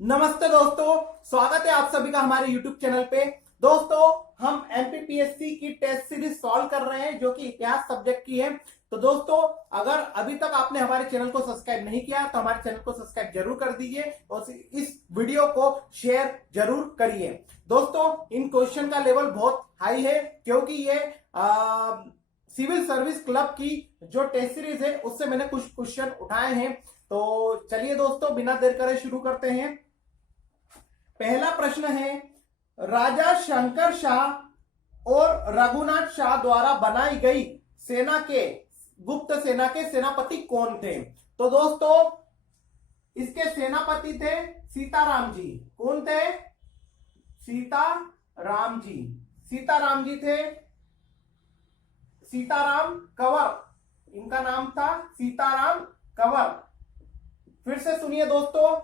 नमस्ते दोस्तों, स्वागत है आप सभी का हमारे YouTube चैनल पे। दोस्तों, हम एमपीपीएससी की टेस्ट सीरीज सॉल्व कर रहे हैं जो कि इतिहास सब्जेक्ट की है। तो दोस्तों, अगर अभी तक आपने हमारे चैनल को सब्सक्राइब नहीं किया तो हमारे चैनल को सब्सक्राइब जरूर कर दीजिए और इस वीडियो को शेयर जरूर करिए। दोस्तों, इन क्वेश्चन का लेवल बहुत हाई है क्योंकि ये सिविल सर्विस क्लब की जो टेस्ट सीरीज है उससे मैंने कुछ क्वेश्चन उठाए हैं। तो चलिए दोस्तों, बिना देर करे शुरू करते हैं। पहला प्रश्न है, राजा शंकर शाह और रघुनाथ शाह द्वारा बनाई गई सेना के गुप्त सेना के सेनापति कौन थे? तो दोस्तों, इसके सेनापति थे सीताराम जी। कौन थे? सीताराम जी। सीताराम जी थे। सीताराम कंवर इनका नाम था, सीताराम कंवर। फिर से सुनिए दोस्तों,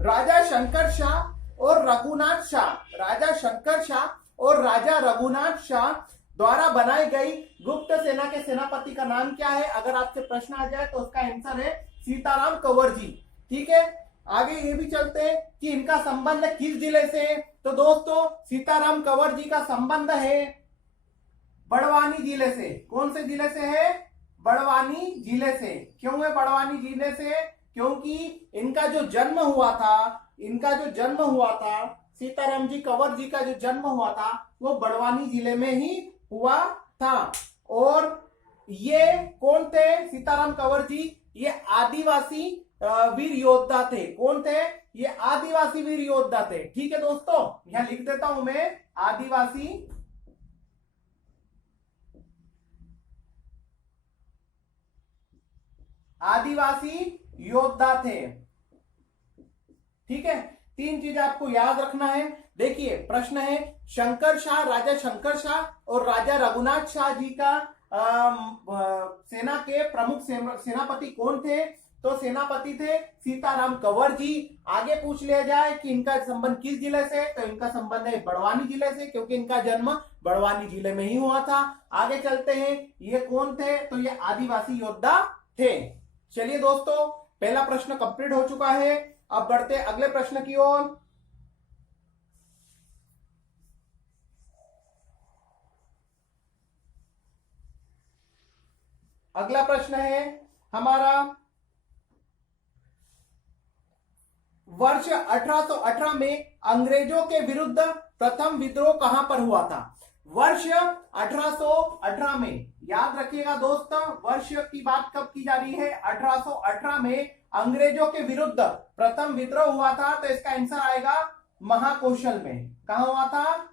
राजा शंकर शाह और रघुनाथ शाह, राजा शंकर शाह और राजा रघुनाथ शाह द्वारा बनाई गई गुप्त सेना के सेनापति का नाम क्या है? अगर आपसे प्रश्न आ जाए तो उसका आंसर है सीताराम कंवर जी। ठीक है, आगे ये भी चलते हैं कि इनका संबंध किस जिले से है। तो दोस्तों, सीताराम कंवर जी का संबंध है बड़वानी जिले से। कौन से जिले से है? बड़वानी जिले से। क्यों है बड़वानी जिले से? क्योंकि इनका जो जन्म हुआ था, सीताराम जी कंवर जी का जो जन्म हुआ था वो बड़वानी जिले में ही हुआ था। और ये कौन थे? सीताराम कंवर जी ये आदिवासी वीर योद्धा थे। कौन थे? ये आदिवासी वीर योद्धा थे। ठीक है दोस्तों, यहां लिख देता हूं मैं, आदिवासी योद्धा थे। ठीक है, तीन चीज आपको याद रखना है। देखिए, प्रश्न है शंकर शाह, राजा शंकर शाह और राजा रघुनाथ शाह जी का सेना के प्रमुख सेनापति कौन थे? तो सेनापति थे सीताराम कंवर जी। आगे पूछ लिया जाए कि इनका संबंध किस जिले से, तो इनका संबंध है बड़वानी जिले से, क्योंकि इनका जन्म बड़वानी जिले में ही हुआ था। आगे चलते हैं, ये कौन थे? तो ये आदिवासी योद्धा थे। चलिए दोस्तों, पहला प्रश्न कंप्लीट हो चुका है। अब बढ़ते हैं अगले प्रश्न की ओर। अगला प्रश्न है हमारा, वर्ष 1818 में अंग्रेजों के विरुद्ध प्रथम विद्रोह कहां पर हुआ था? वर्ष 1818 में, याद रखिएगा दोस्तों, वर्ष की बात कब की जा रही है? 1818 में अंग्रेजों के विरुद्ध प्रथम विद्रोह हुआ था। तो इसका आंसर आएगा महाकौशल में। कहां हुआ था?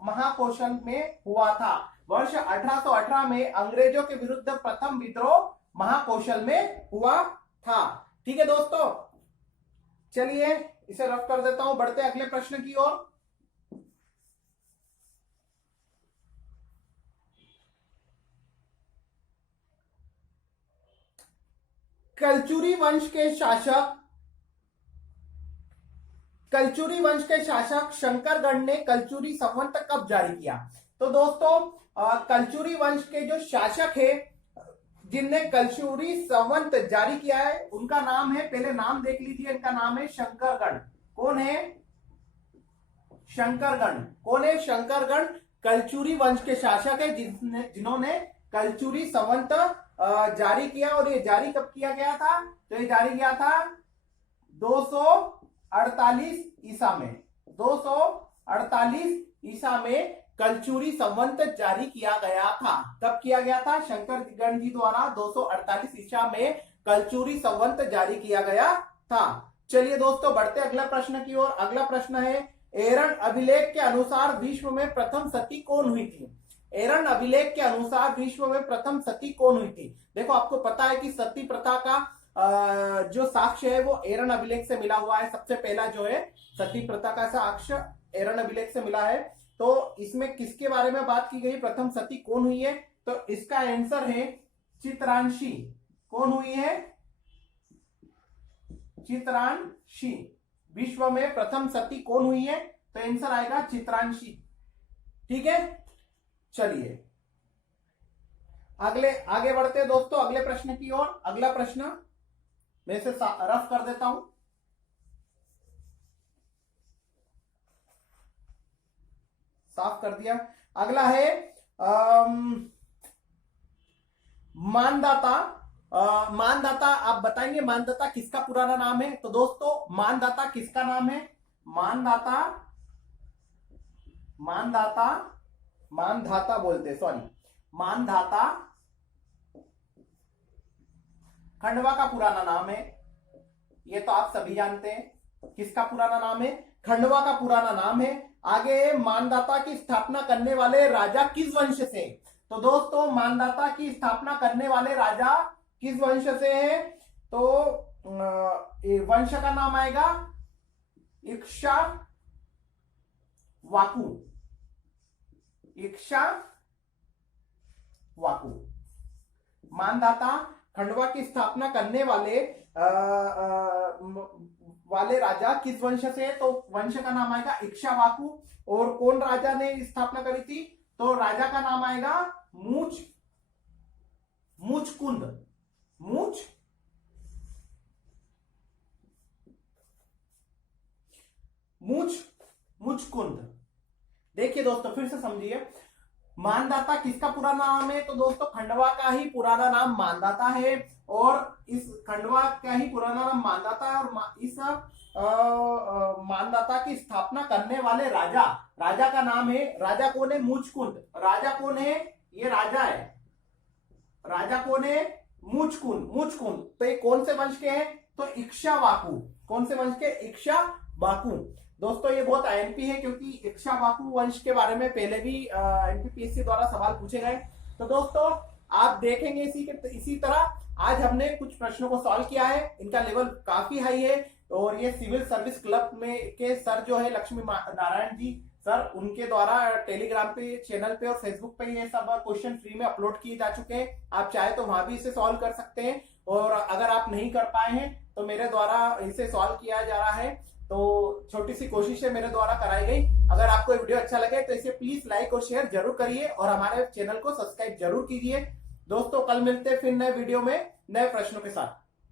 महाकौशल में हुआ था। वर्ष 1818 में अंग्रेजों के विरुद्ध प्रथम विद्रोह महाकौशल में हुआ था। ठीक है दोस्तों, चलिए इसे रफ कर देता हूं, बढ़ते अगले प्रश्न की ओर। कलचुरी वंश के शासक शंकरगढ़ ने कलचुरी संवत कब जारी किया? तो दोस्तों, कलचुरी वंश के जो शासक है जिनने कलचुरी संवत जारी किया है उनका नाम है, पहले नाम देख लीजिए, इनका नाम है शंकरगढ़। कौन है? शंकरगढ़। कौन है? शंकरगढ़ कलचुरी वंश के शासक है जिन्होंने कलचुरी संवत जारी किया। और ये जारी कब किया गया था? तो ये जारी किया था 248 ईसा में। 248 ईसा में कलचुरी संवत जारी किया गया था। कब किया गया था? शंकरगढ़ जी द्वारा 248 ईसा में कलचुरी संवत जारी किया गया था। चलिए दोस्तों, बढ़ते अगला प्रश्न की ओर। अगला प्रश्न है, एरन अभिलेख के अनुसार विश्व में प्रथम सती कौन हुई थी? एरन अभिलेख के अनुसार विश्व में प्रथम सती कौन हुई थी? देखो, आपको पता है कि सती प्रथा का जो साक्ष्य है वो एरन अभिलेख से मिला हुआ है। सबसे पहला जो है सती प्रथा का साक्ष्य एरन अभिलेख से मिला है। तो इसमें किसके बारे में बात की गई? प्रथम सती कौन हुई है? तो इसका आंसर है चित्रांशी। कौन हुई है? चित्रांशी। विश्व में प्रथम सती कौन हुई है? तो आंसर आएगा चित्रांशी। ठीक है, चलिए आगे बढ़ते हैं दोस्तों अगले प्रश्न की ओर। अगला प्रश्न मैं इसे रफ कर देता हूं। साफ कर दिया। अगला है मानदाता। मानदाता आप बताएंगे मानदाता किसका पुराना नाम है? तो दोस्तों मानदाता किसका नाम है? मानदाता मानधाता बोलते, सॉरी, मानधाता खंडवा का पुराना नाम है। ये तो आप सभी जानते हैं किसका पुराना नाम है, खंडवा का पुराना नाम है। आगे मानदाता की स्थापना करने वाले राजा किस वंश से? तो दोस्तों मानदाता की स्थापना करने वाले राजा किस वंश से है? तो वंश का नाम आएगा इक्ष्वाकु। इक्ष्वाकु। मानदाता खंडवा की स्थापना करने वाले राजा किस वंश से है? तो वंश का नाम आएगा इक्ष्वाकु। और कौन राजा ने स्थापना करी थी? तो राजा का नाम आएगा मुचकुंद। देखिए दोस्तों फिर से समझिए, मानदाता किसका पुराना नाम है? तो दोस्तों खंडवा का ही पुराना नाम मानदाता है। और इस खंडवा का ही पुराना नाम मानदाता है। और इस मानदाता की स्थापना करने वाले राजा का नाम है, राजा कौन है? मुचकुंद। राजा कौन है? ये राजा है। राजा कौन है? मुचकुंद। तो ये कौन से वंश के हैं? तो इक्ष्वाकु। कौन से वंश के? इक्ष्वाकु। दोस्तों ये बहुत आईएमपी है क्योंकि इक्ष्वाकु वंश के बारे में पहले भी एमपीपीएससी द्वारा सवाल पूछे गए। तो दोस्तों आप देखेंगे इसी तरह आज हमने कुछ प्रश्नों को सॉल्व किया है। इनका लेवल काफी हाई है। और ये सिविल सर्विस क्लब में के सर जो है लक्ष्मी नारायण जी सर, उनके द्वारा टेलीग्राम पे, चैनल पे और फेसबुक पे ये सब क्वेश्चन फ्री में अपलोड किए जा चुके हैं। आप चाहे तो वहां भी इसे सॉल्व कर सकते हैं। और अगर आप नहीं कर पाए हैं तो मेरे द्वारा इसे सॉल्व किया जा रहा है। तो छोटी सी कोशिश है मेरे द्वारा कराई गई। अगर आपको वीडियो अच्छा लगे तो इसे प्लीज लाइक और शेयर जरूर करिए और हमारे चैनल को सब्सक्राइब जरूर कीजिए। दोस्तों कल मिलते हैं फिर नए वीडियो में नए प्रश्नों के साथ।